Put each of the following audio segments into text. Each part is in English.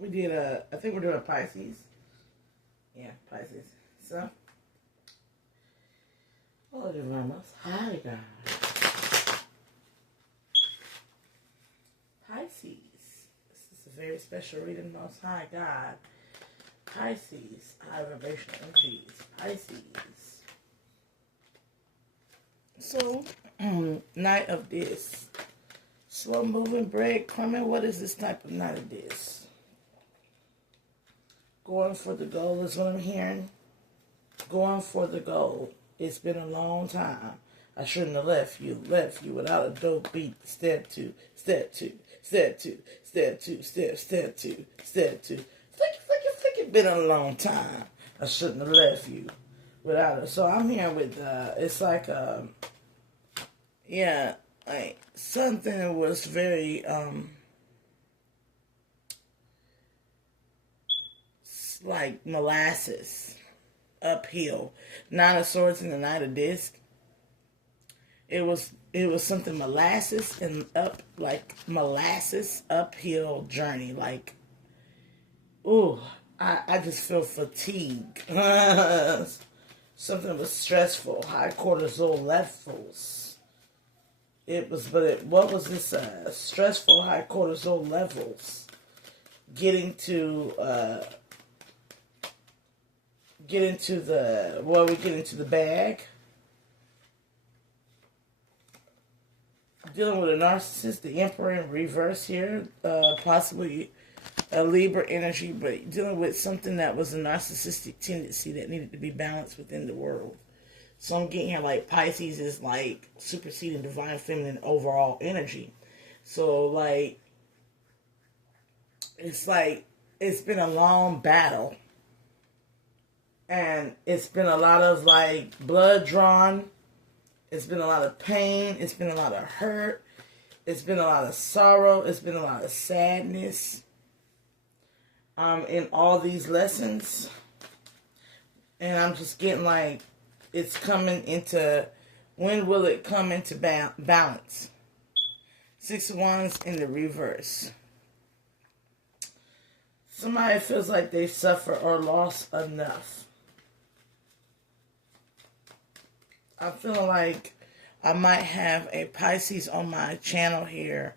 We did I think we're doing a Pisces. Yeah, Pisces. So, oh, Divine Most High God. Pisces. This is a very special reading, Most High God. Pisces. High vibrational energies. Pisces. So, night of this. Slow moving breadcrumbing. What is this type of night of this? Going for the goal is what I'm hearing. Going for the goal. It's been a long time. I shouldn't have left you without a dope beat. Step two, step two, step two, step two, step two, step two. Flick it, been a long time. I shouldn't have left you without it. So I'm here with, it's like, yeah, like something that was very, like molasses uphill. Nine of Swords and the Knight of Disc. It was something molasses and up, like molasses uphill journey. Like, ooh, I just feel fatigue. Something was stressful. High cortisol levels. What was this? Stressful high cortisol levels. Getting into the bag. Dealing with a narcissist, the Emperor in reverse here, possibly a Libra energy, but dealing with something that was a narcissistic tendency that needed to be balanced within the world. So I'm getting here like Pisces is like superseding divine feminine overall energy. So like it's been a long battle. And it's been a lot of like blood drawn. It's been a lot of pain. It's been a lot of hurt. It's been a lot of sorrow. It's been a lot of sadness. In all these lessons. And I'm just getting like, it's coming into, when will it come into balance? 6 of Wands in the reverse. Somebody feels like they suffer or lost enough. I'm feeling like I might have a Pisces on my channel here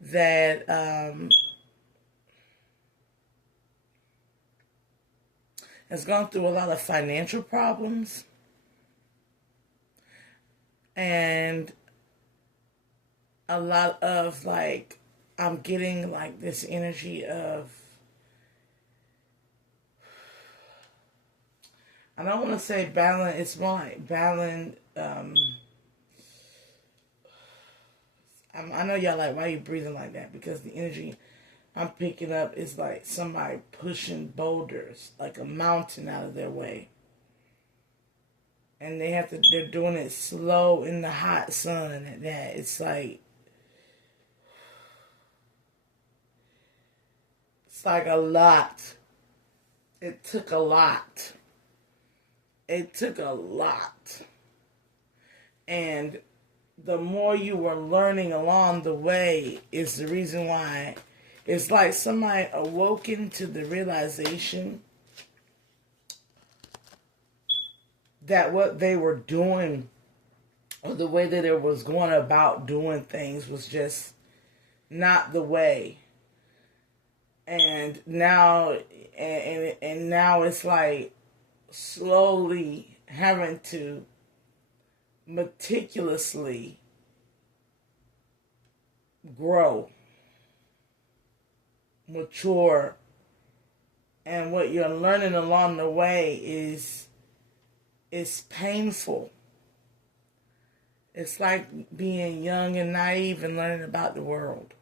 that has gone through a lot of financial problems. And a lot of like, I'm getting like this energy of, I don't want to say balance, it's more like balance. I know y'all like, why are you breathing like that? Because the energy I'm picking up is like somebody pushing boulders, like a mountain out of their way. And they're doing it slow in the hot sun and that. It's like a lot. It took a lot. It took a lot. And the more you were learning along the way is the reason why it's like somebody awoken to the realization that what they were doing or the way that it was going about doing things was just not the way. And now now it's like slowly having to meticulously grow, mature, and what you're learning along the way is painful. It's like being young and naive and learning about the world.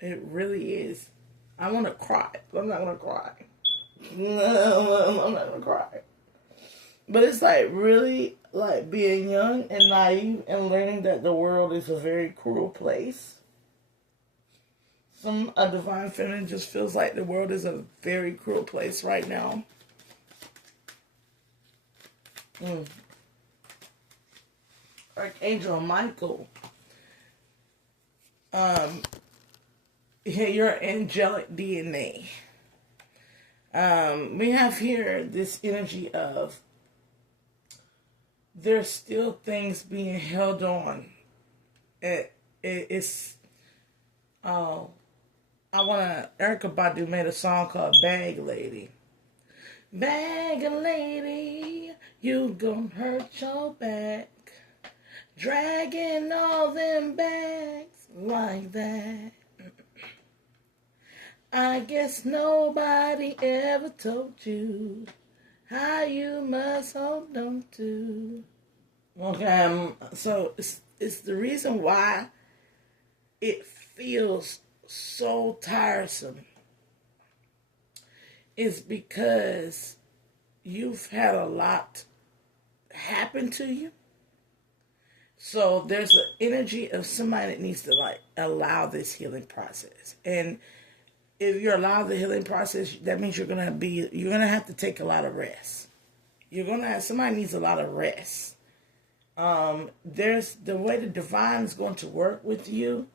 It really is. I want to cry. I'm not going to cry. No, I'm not going to cry. But it's like really like being young and naive and learning that the world is a very cruel place. A divine feminine just feels like the world is a very cruel place right now. Archangel Michael your angelic DNA. We have here this energy of there's still things being held on. It's Erykah Badu made a song called Bag Lady. Bag Lady, you gon' hurt your back, dragging all them bags like that. I guess nobody ever told you how you must hold on to. Okay, so it's the reason why it feels so tiresome is because you've had a lot happen to you. So there's an energy of somebody that needs to like allow this healing process. And if you allow the healing process, that means you're gonna have to take a lot of rest. Somebody needs a lot of rest. There's the way the divine is going to work with you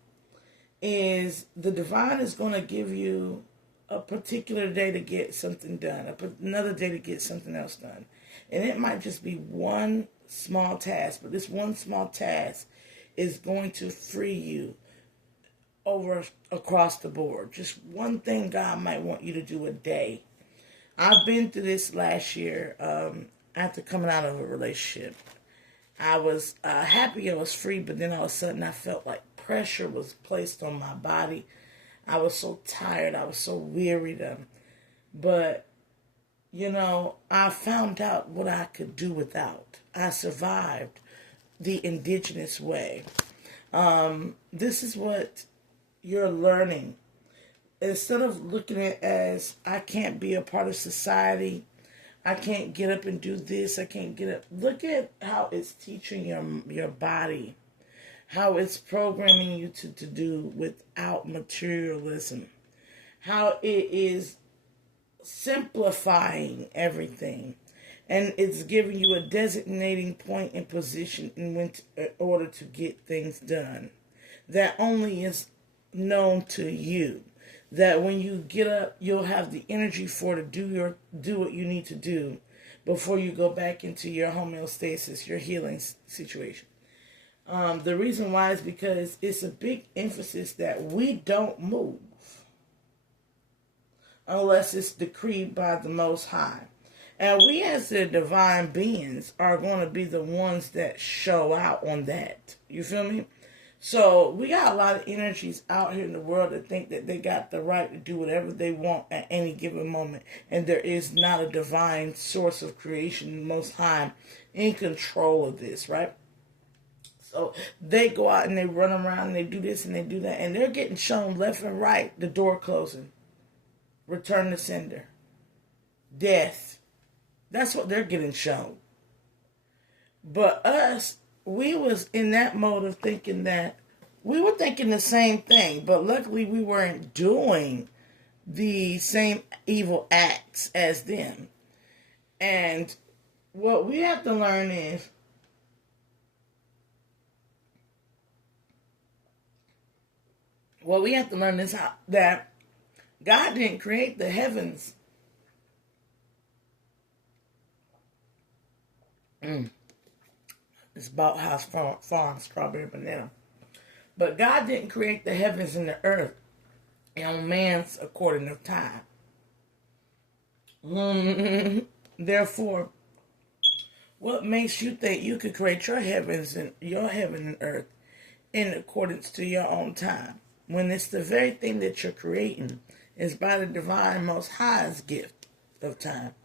is the divine is going to give you a particular day to get something done, another day to get something else done. And it might just be one small task, but this one small task is going to free you across the board. Just one thing God might want you to do a day. I've been through this last year after coming out of a relationship. I was happy I was free, but then all of a sudden I felt like pressure was placed on my body. I was so tired. I was so wearied. But, I found out what I could do without. I survived the indigenous way. This is what you're learning. Instead of looking at it as, I can't be a part of society, I can't get up and do this, I can't get up. Look at how it's teaching your body, how it's programming you to do without materialism, how it is simplifying everything, and it's giving you a designating point and position in order to get things done that only is known to you. That when you get up, you'll have the energy to do what you need to do before you go back into your homeostasis, your healing situation. The reason why is because it's a big emphasis that we don't move unless it's decreed by the Most High. And we as the divine beings are going to be the ones that show out on that. You feel me? So we got a lot of energies out here in the world that think that they got the right to do whatever they want at any given moment. And there is not a divine source of creation, the Most High, in control of this, right? So they go out and they run around and they do this and they do that. And they're getting shown left and right, the door closing, return to sender, death. That's what they're getting shown. But us, we was in that mode of thinking that we were thinking the same thing, but luckily we weren't doing the same evil acts as them. And what we have to learn is that God didn't create the heavens. It's about House Farm, strawberry banana. But God didn't create the heavens and the earth on man's according of time. Therefore, what makes you think you could create your heavens and your heaven and earth in accordance to your own time, when it's the very thing that you're creating is by the divine Most High's gift of time?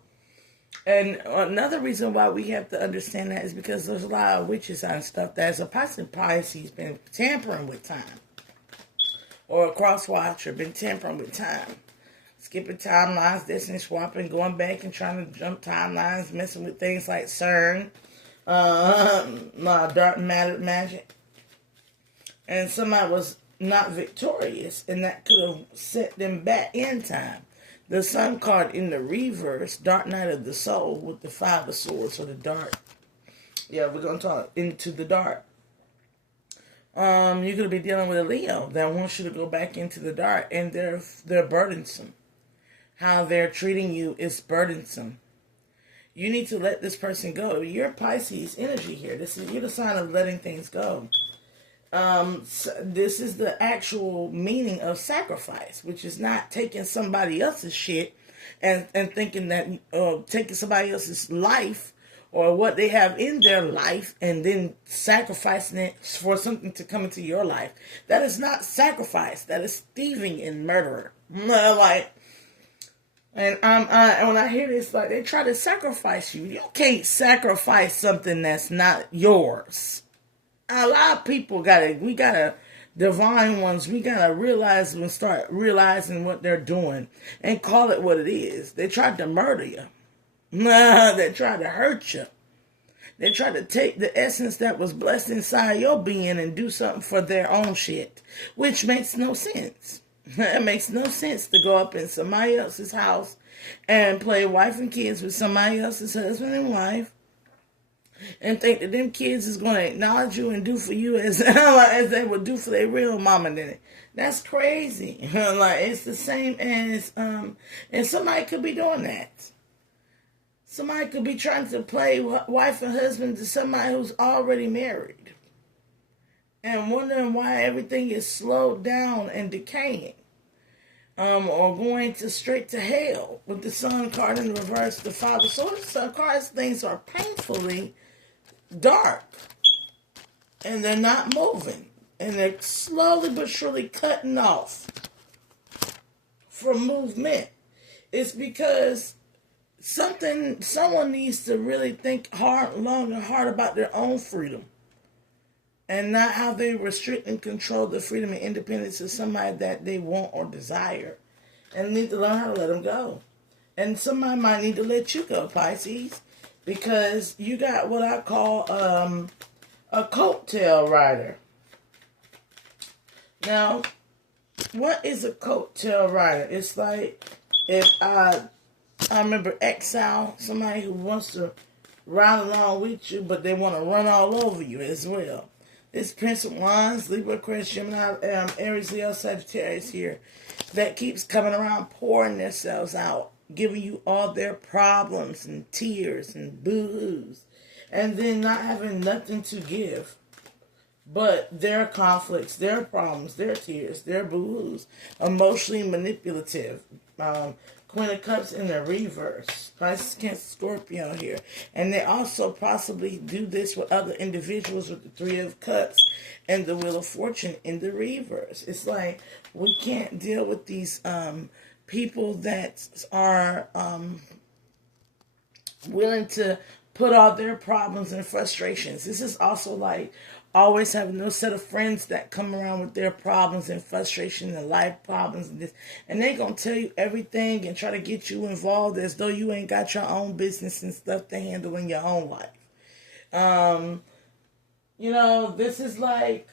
And another reason why we have to understand that is because there's a lot of witches and stuff that as a person Pisces been tampering with time. Or a cross-watcher been tampering with time. Skipping timelines, destiny swapping, going back and trying to jump timelines, messing with things like CERN, dark matter magic. And somebody was not victorious, and that could have set them back in time. The Sun card in the reverse, Dark Night of the Soul, with the Five of Swords, or the dark. Yeah, we're going to talk into the dark. You're going to be dealing with a Leo that wants you to go back into the dark, and they're burdensome. How they're treating you is burdensome. You need to let this person go. You're Pisces energy here. You're the sign of letting things go. This is the actual meaning of sacrifice, which is not taking somebody else's shit and thinking that taking somebody else's life or what they have in their life and then sacrificing it for something to come into your life. That is not sacrifice. That is thieving and murder. Like, and when I hear this, like, they try to sacrifice you. You can't sacrifice something that's not yours. A lot of people we gotta, divine ones, we gotta realize and start realizing what they're doing and call it what it is. They tried to murder you. They tried to hurt you. They tried to take the essence that was blessed inside your being and do something for their own shit, which makes no sense. It makes no sense to go up in somebody else's house and play wife and kids with somebody else's husband and wife and think that them kids is going to acknowledge you and do for you as they would do for their real mama. Then that's crazy. Like, it's the same as and somebody could be doing that. Somebody could be trying to play wife and husband to somebody who's already married and wondering why everything is slowed down and decaying. Or going straight to hell with the Sun card in reverse, the Father. So the Sun cards, things are painfully dark, and they're not moving, and they're slowly but surely cutting off from movement. It's because someone needs to really think long and hard about their own freedom, and not how they restrict and control the freedom and independence of somebody that they want or desire, and need to learn how to let them go. And somebody might need to let you go, Pisces, because you got what I call a coattail rider. Now, what is a coattail rider? It's like if I remember exile, somebody who wants to ride along with you, but they want to run all over you as well. This Prince of Wands, Libra, Aquarius, Gemini, Aries, Leo, Sagittarius here, that keeps coming around, pouring themselves out, giving you all their problems and tears and boo-hoos, and then not having nothing to give but their conflicts, their problems, their tears, their boo-hoos, emotionally manipulative. Queen of Cups in the reverse. Pisces, Cancer, Scorpio here. And they also possibly do this with other individuals with the Three of Cups and the Wheel of Fortune in the reverse. It's like we can't deal with these people that are willing to put all their problems and frustrations. This is also like always having no set of friends that come around with their problems and frustration and life problems and this, and they gonna tell you everything and try to get you involved as though you ain't got your own business and stuff to handle in your own life. You know, this is like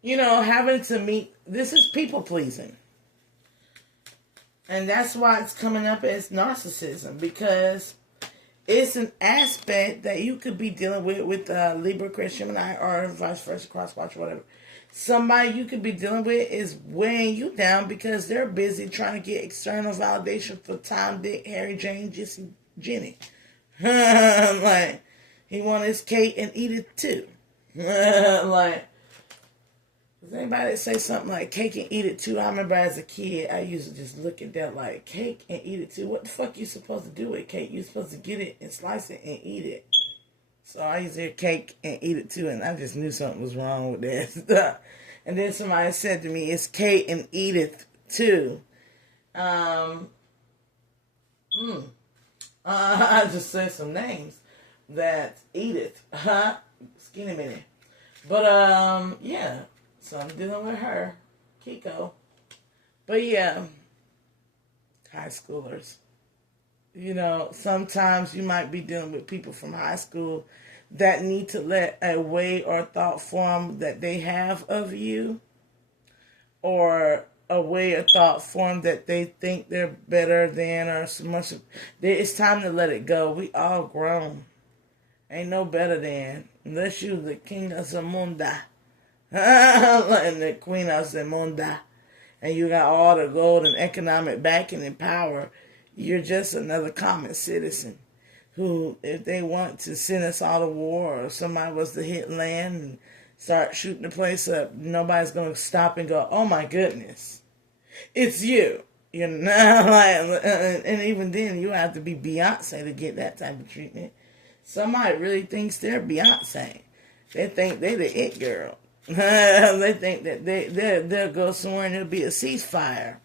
you know, having to meet, this is people pleasing. And that's why it's coming up as narcissism, because it's an aspect that you could be dealing with Libra, Aquarius, Gemini, or vice versa, cross-watch, whatever. Somebody you could be dealing with is weighing you down because they're busy trying to get external validation for Tom, Dick, Harry, Jane, Jesse, Jenny. Like, he wanted his cake and eat it too. Like, does anybody say something like cake and eat it too? I remember as a kid, I used to just look at that like, cake and eat it too. What the fuck you supposed to do with cake? You supposed to get it and slice it and eat it. So I used to hear cake and eat it too, and I just knew something was wrong with that stuff. And then somebody said to me, it's cake and eat it too. I just said some names that eat it. Skinny Minnie. But, yeah. So I'm dealing with her, Kiko. But yeah, high schoolers. You know, sometimes you might be dealing with people from high school that need to let a way or thought form that they have of you, or a way of thought form that they think they're better than, or so much. It's time to let it go. We all grown. Ain't no better than, unless you the king of Zamunda and the queen of Zamunda, and you got all the gold and economic backing and power. You're just another common citizen who, if they want to send us all to war, or if somebody was to hit land and start shooting the place up, nobody's going to stop and go, oh my goodness, it's you. You know, and even then, you have to be Beyonce to get that type of treatment. Somebody really thinks they're Beyonce. They think they're the it girl. They think that they'll go somewhere and there'll be a ceasefire.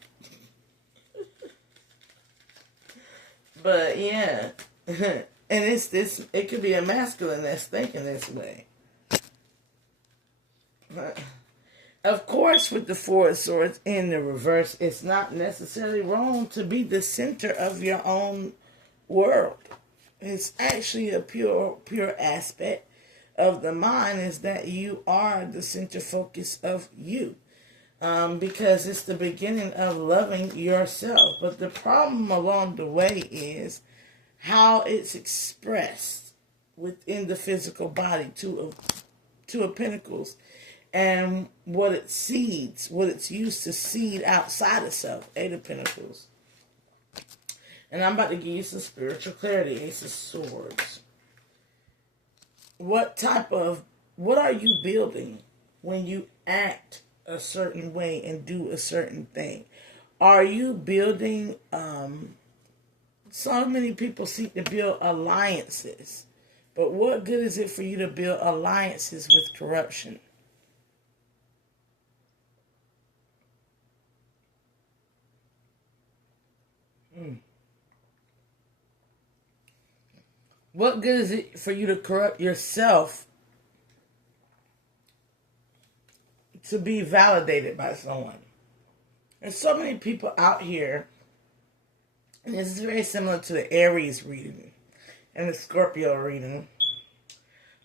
But yeah, and it's this. It could be a masculine that's thinking this way. Of course, with the Four of Swords in the reverse, it's not necessarily wrong to be the center of your own world. It's actually a pure aspect of the mind, is that you are the center focus of you. Because it's the beginning of loving yourself. But the problem along the way is how it's expressed within the physical body, Two of Pentacles, and what it seeds, what it's used to seed outside of self, Eight of Pentacles. And I'm about to give you some spiritual clarity, Ace of Swords. What are you building when you act a certain way and do a certain thing? Are you building, so many people seek to build alliances, but what good is it for you to build alliances with corruption? What good is it for you to corrupt yourself to be validated by someone? There's so many people out here, and this is very similar to the Aries reading and the Scorpio reading,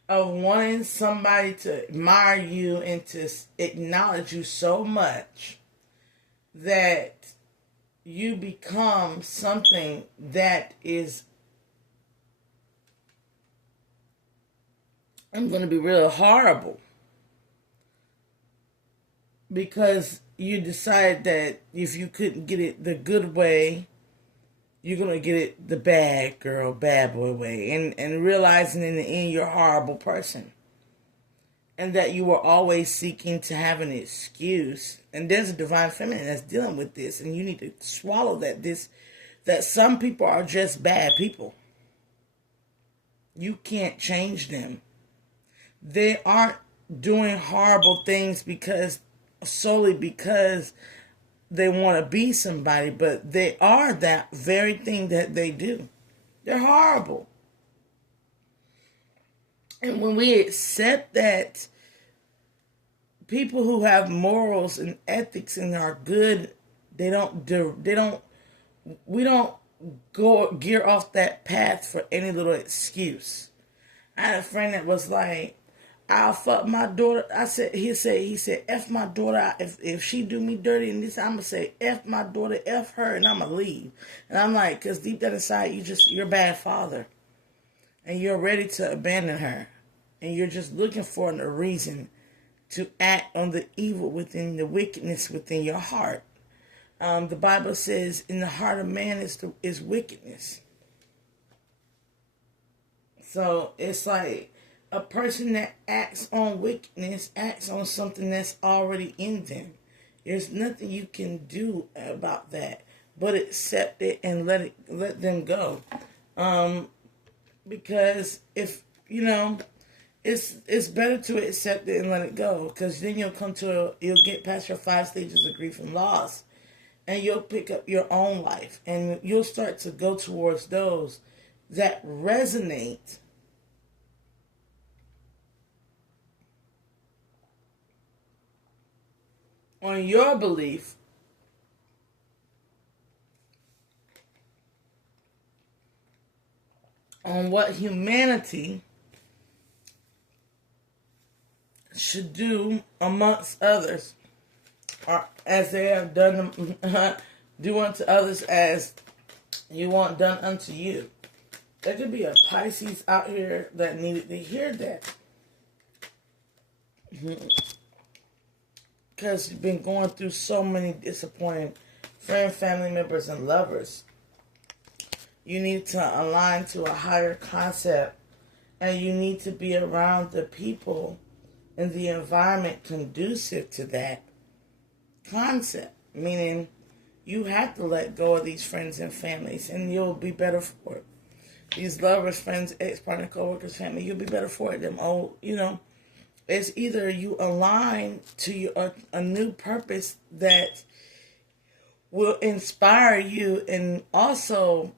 of wanting somebody to admire you and to acknowledge you so much that you become something that is, I'm going to be real, horrible. Because you decide that if you couldn't get it the good way, you're going to get it the bad girl, bad boy way. And realizing in the end you're a horrible person. And that you were always seeking to have an excuse. And there's a divine feminine that's dealing with this. And you need to swallow that some people are just bad people. You can't change them. They aren't doing horrible things solely because they want to be somebody, but they are that very thing that they do. They're horrible. And when we accept that people who have morals and ethics and are good, we don't go gear off that path for any little excuse. I had a friend that was like, I'll fuck my daughter. He said, F my daughter. If she do me dirty and this, I'm going to say, F my daughter, F her, and I'm going to leave. And I'm like, because deep down inside, you're a bad father. And you're ready to abandon her. And you're just looking for a reason to act on the evil within, the wickedness within your heart. The Bible says, in the heart of man is wickedness. So it's like, a person that acts on wickedness acts on something that's already in them. There's nothing you can do about that but accept it and let them go. Because if it's better to accept it and let it go, because then you'll get past your 5 stages of grief and loss, and you'll pick up your own life, and you'll start to go towards those that resonate on your belief on what humanity should do amongst others. or as they have done them, do unto others as you want done unto you. There could be a Pisces out here that needed to hear that. Because you've been going through so many disappointing friends, family members, and lovers. You need to align to a higher concept. And you need to be around the people and the environment conducive to that concept. Meaning, you have to let go of these friends and families, and you'll be better for it. These lovers, friends, ex-partner, co-workers, family, you'll be better for it. Them old, it's either you align to a new purpose that will inspire you, and also,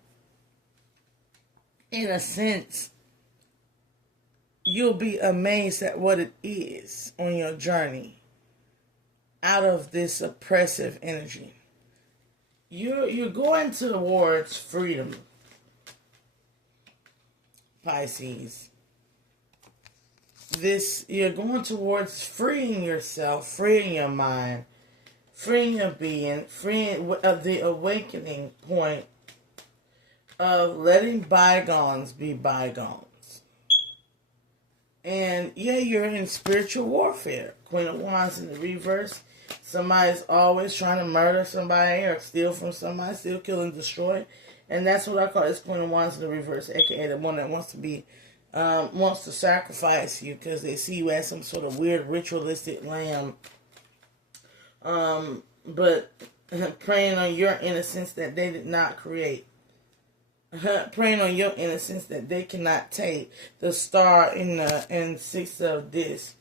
in a sense, you'll be amazed at what it is on your journey out of this oppressive energy. You're going towards freedom, Pisces. You're going towards freeing yourself, freeing your mind, freeing your being, freeing of the awakening point of letting bygones be bygones. And yeah, you're in spiritual warfare. Queen of Wands in the reverse. Somebody's always trying to murder somebody or steal from somebody, steal, kill, and destroy. And that's what I call this Queen of Wands in the reverse, aka the one that wants to sacrifice you because they see you as some sort of weird ritualistic lamb. But preying on your innocence that they did not create. Preying on your innocence that they cannot take. The star in Six of Discs.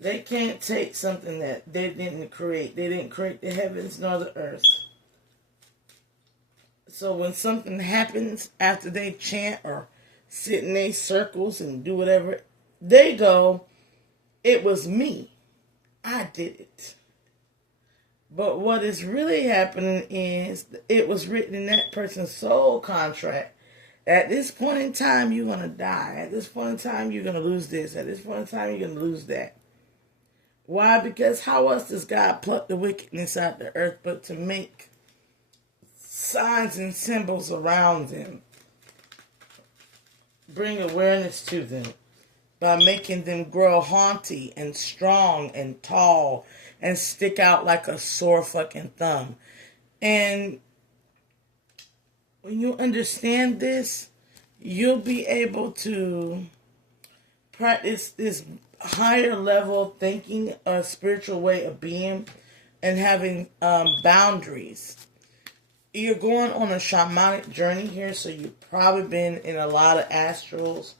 They can't take something that they didn't create. They didn't create the heavens nor the earth. So when something happens after they chant or sit in their circles and do whatever, they go, it was me. I did it. But what is really happening is it was written in that person's soul contract. At this point in time, you're going to die. At this point in time, you're going to lose this. At this point in time, you're going to lose that. Why? Because how else does God pluck the wickedness out of the earth but to make signs and symbols around them? Bring awareness to them by making them grow haughty and strong and tall and stick out like a sore fucking thumb. And when you understand this, you'll be able to practice this higher level of thinking, a spiritual way of being, and having boundaries. You're going on a shamanic journey here, so you've probably been in a lot of astrals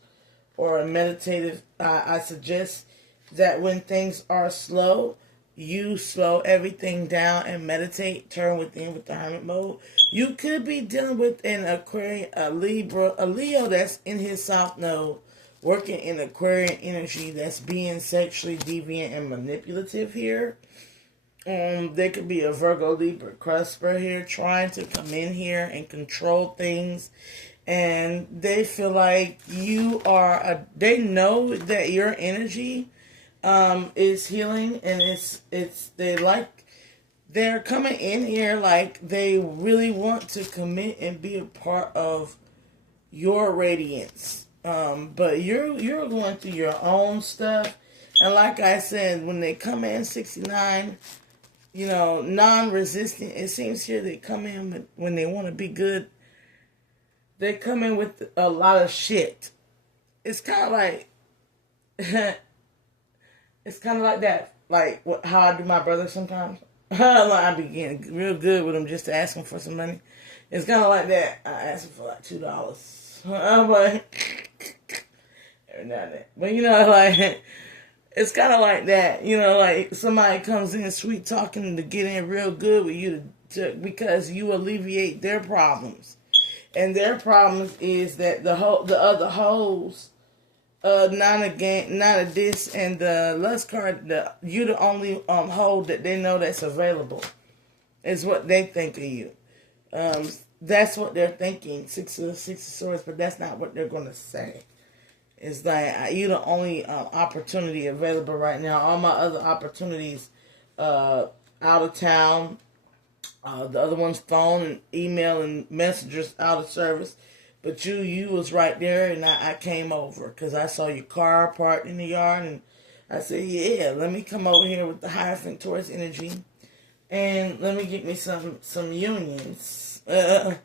or a meditative. I suggest that when things are slow, you slow everything down and meditate, turn within with the hermit mode. You could be dealing with an Aquarian, a Libra, a Leo that's in his south node, working in Aquarian energy that's being sexually deviant and manipulative here. There could be a Virgo, Libra, Crusper here trying to come in here and control things. And they feel like you are, they know that your energy is healing, and they're coming in here like they really want to commit and be a part of your radiance. But you're going through your own stuff. And like I said, when they come in 69, non-resistant, it seems here they come in when they want to be good. They come in with a lot of shit. It's kind of like, it's kind of like that. Like how I do my brother sometimes. I be getting real good with him just to ask him for some money. It's kind of like that. I ask him for like $2. I'm like, every now and then. But it's kind of like that. Like somebody comes in sweet talking to get in real good with you because you alleviate their problems. And their problems is that the other hoes, Nana Dis and the Lust card, you the only hoe that they know that's available. Is what they think of you. That's what they're thinking, Six of Swords, but that's not what they're going to say. It's like, you're the only opportunity available right now. All my other opportunities out of town. The other one's phone and email and messengers out of service. But you was right there, and I came over because I saw your car parked in the yard, and I said, yeah, let me come over here with the Hierophant Taurus energy, and let me get me some unions. And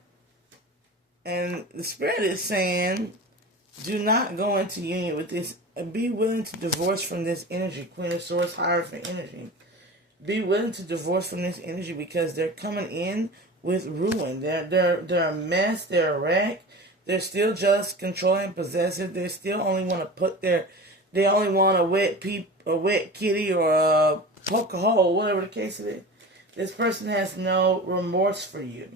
the Spirit is saying, do not go into union with this. Be willing to divorce from this energy, Queen of Swords, Hierophant energy. Be willing to divorce from this energy because they're coming in with ruin. They're a mess. They're a wreck. They're still jealous, controlling, possessive. They still only want to they only want a wet kitty or a poke a hole, whatever the case it is. This person has no remorse for you.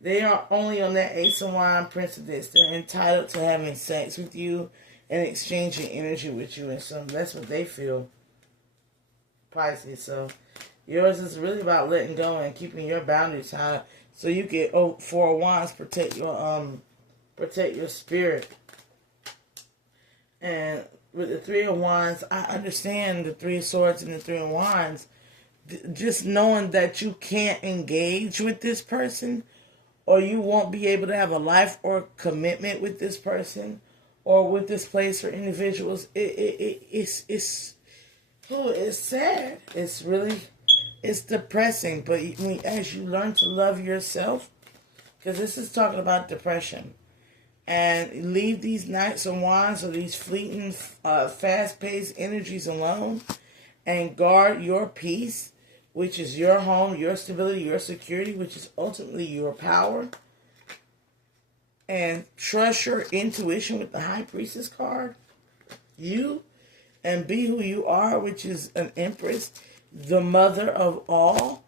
They are only on that Ace of Wands, Prince of this. They're entitled to having sex with you and exchanging energy with you, and so that's what they feel, Pisces. So yours is really about letting go and keeping your boundaries high, so you can, Four of Wands, protect your spirit. And with the Three of Wands, I understand the Three of Swords and the Three of Wands. Just knowing that you can't engage with this person, or you won't be able to have a life or commitment with this person, or with this place or individuals, it's sad. It's depressing. But as you learn to love yourself, because this is talking about depression, and leave these Knights of Wands or these fleeting, fast-paced energies alone, and guard your peace, which is your home, your stability, your security, which is ultimately your power. And trust your intuition with the High Priestess card. And be who you are, which is an Empress, the mother of all.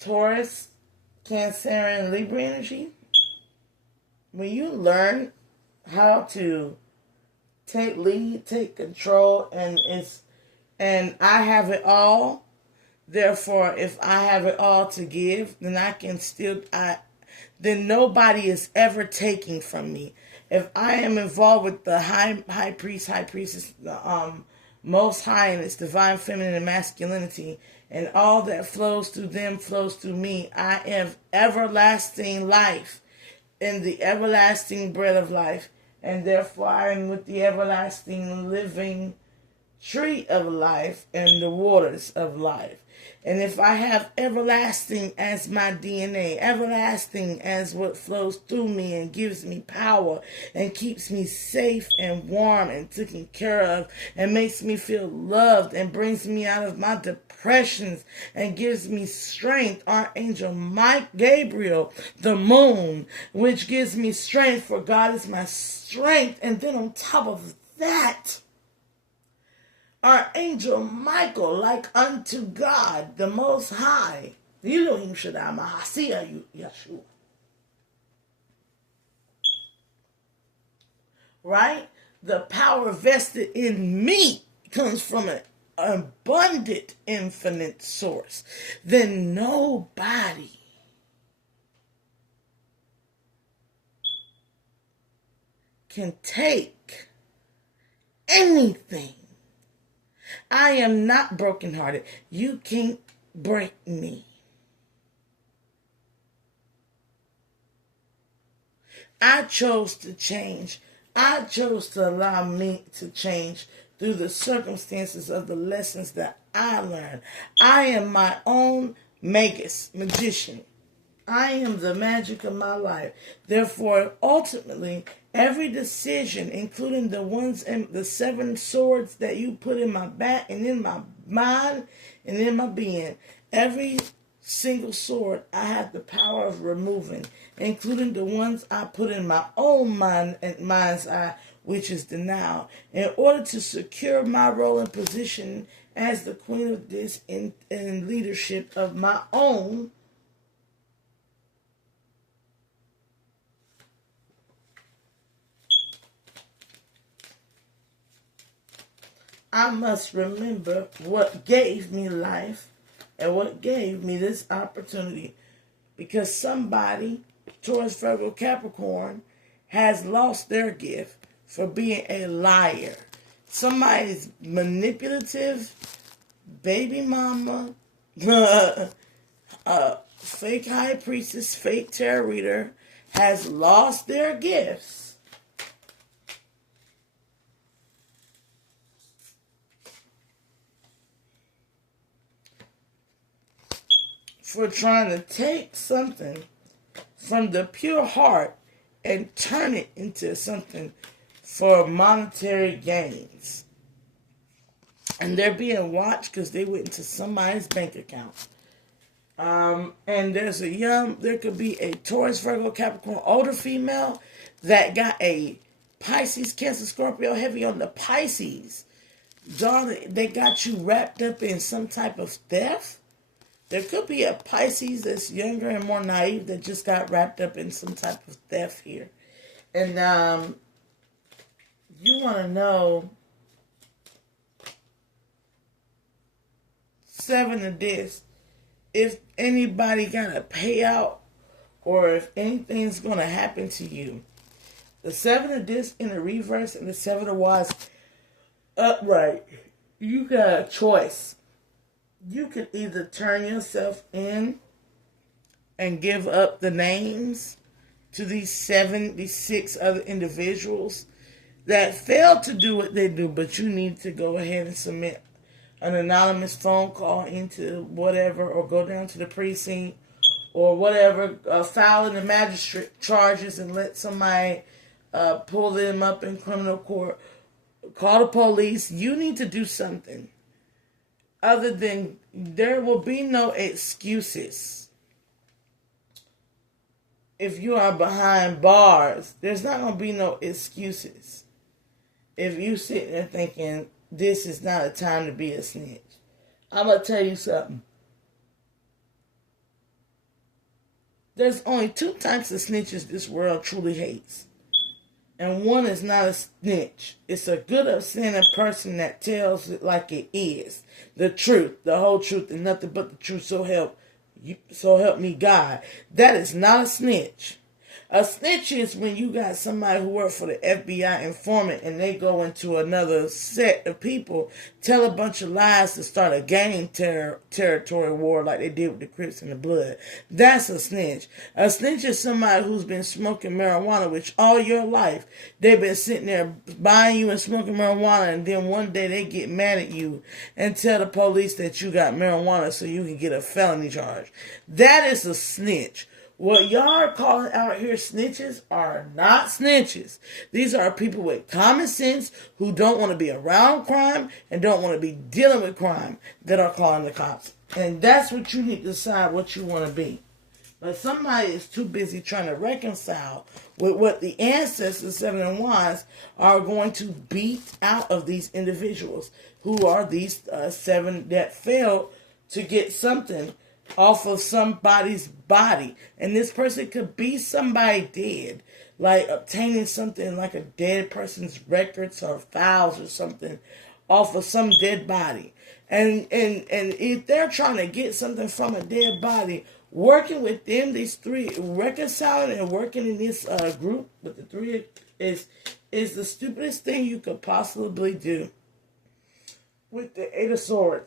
Taurus, Cancer, and Libra energy. When you learn how to take lead, take control, and I have it all. Therefore, if I have it all to give, then then nobody is ever taking from me. If I am involved with the high priestess, the Most High, and its divine feminine and masculinity, and all that flows through them flows through me, I have everlasting life in the everlasting bread of life, and therefore I am with the everlasting living tree of life and the waters of life. And if I have everlasting as my DNA, everlasting as what flows through me and gives me power and keeps me safe and warm and taken care of and makes me feel loved and brings me out of my depressions and gives me strength, Archangel Gabriel, the moon, which gives me strength, for God is my strength. And then on top of that, Archangel Michael, like unto God, the Most High, Elohim Shaddai, Mahasiah Yeshua. Right? The power vested in me comes from an abundant, infinite source. Then nobody can take anything. I am not brokenhearted. You can't break me. I chose to change. I chose to allow me to change through the circumstances of the lessons that I learned. I am my own magus, magician. I am the magic of my life. Therefore, ultimately, every decision, including the ones and the 7 swords that you put in my back and in my mind and in my being, every single sword I have the power of removing, including the ones I put in my own mind and mind's eye, which is denial, in order to secure my role and position as the queen of this in leadership of my own I must remember what gave me life and what gave me this opportunity. Because somebody, Taurus, Virgo, Capricorn, has lost their gift for being a liar. somebody's manipulative baby mama, fake high priestess, fake tarot reader has lost their gifts for trying to take something from the pure heart and turn it into something for monetary gains. And they're being watched because they went into somebody's bank account. And there could be a Taurus, Virgo, Capricorn, older female that got a Pisces, Cancer, Scorpio, heavy on the Pisces. Darling, they got you wrapped up in some type of theft. There could be a Pisces that's younger and more naive that just got wrapped up in some type of theft here. And you want to know 7 of this, if anybody got a payout or if anything's going to happen to you. The 7 of this in the reverse and the 7 of wands upright. You got a choice. You can either turn yourself in and give up the names to these 76 other individuals that failed to do what they do, but you need to go ahead and submit an anonymous phone call into whatever, or go down to the precinct or whatever, file in the magistrate charges and let somebody pull them up in criminal court, call the police. You need to do something other than, there will be no excuses. If you are behind bars, there's not going to be no excuses. If you sit there thinking, this is not a time to be a snitch. I'm going to tell you something. There's only 2 types of snitches this world truly hates. And one is not a snitch. It's a good upstanding person that tells it like it is. The truth, the whole truth, and nothing but the truth. So help me God. That is not a snitch. A snitch is when you got somebody who worked for the FBI informant and they go into another set of people, tell a bunch of lies to start a gang territory war like they did with the Crips and the Blood. That's a snitch. A snitch is somebody who's been smoking marijuana, which all your life they've been sitting there buying you and smoking marijuana, and then one day they get mad at you and tell the police that you got marijuana so you can get a felony charge. That is a snitch. What y'all are calling out here snitches are not snitches. These are people with common sense who don't want to be around crime and don't want to be dealing with crime that are calling the cops. And that's what you need to decide what you want to be. But somebody is too busy trying to reconcile with what the ancestors, 7 of Wands, are going to beat out of these individuals who are these 7 that failed to get something off of somebody's body. And this person could be somebody dead, like obtaining something like a dead person's records or files or something off of some dead body. And if they're trying to get something from a dead body, working with them, these 3, reconciling and working in this group with the 3 is the stupidest thing you could possibly do. With the 8 of Swords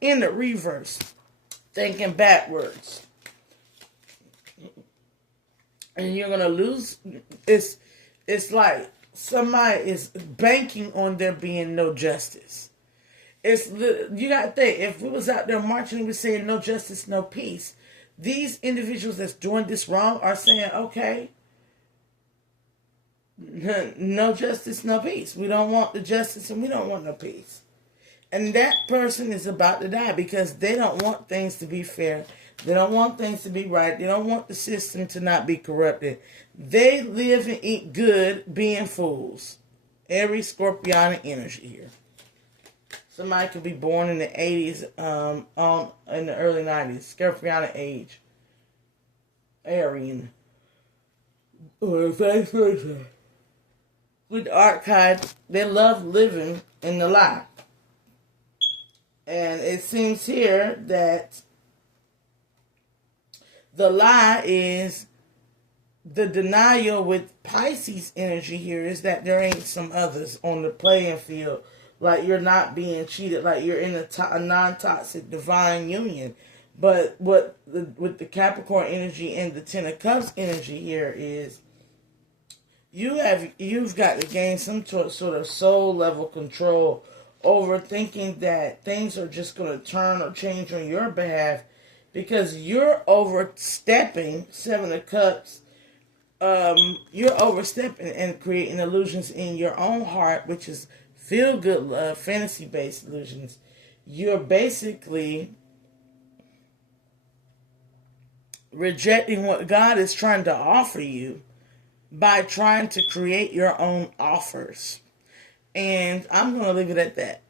in the reverse, thinking backwards, and you're gonna lose. It's like somebody is banking on there being no justice. You gotta think, if we was out there marching and we saying no justice, no peace, these individuals that's doing this wrong are saying, okay, no justice, no peace. We don't want the justice and we don't want no peace. And that person is about to die because they don't want things to be fair. They don't want things to be right. They don't want the system to not be corrupted. They live and eat good being fools. Every Scorpionic energy here. Somebody could be born in the 80s, in the early 90s. Scorpionic age. Aryan. Or vice versa. With the archive, they love living in the lie. And it seems here that the lie is the denial with Pisces energy here is that there ain't some others on the playing field. Like you're not being cheated. Like you're in a non-toxic divine union. But with the Capricorn energy and the Ten of Cups energy here is you've got to gain some sort of soul level control over thinking that things are just going to turn or change on your behalf, because you're overstepping. Seven of Cups. You're overstepping and creating illusions in your own heart, which is feel good love, fantasy based illusions. You're basically rejecting what God is trying to offer you by trying to create your own offers. And I'm going to leave it at that.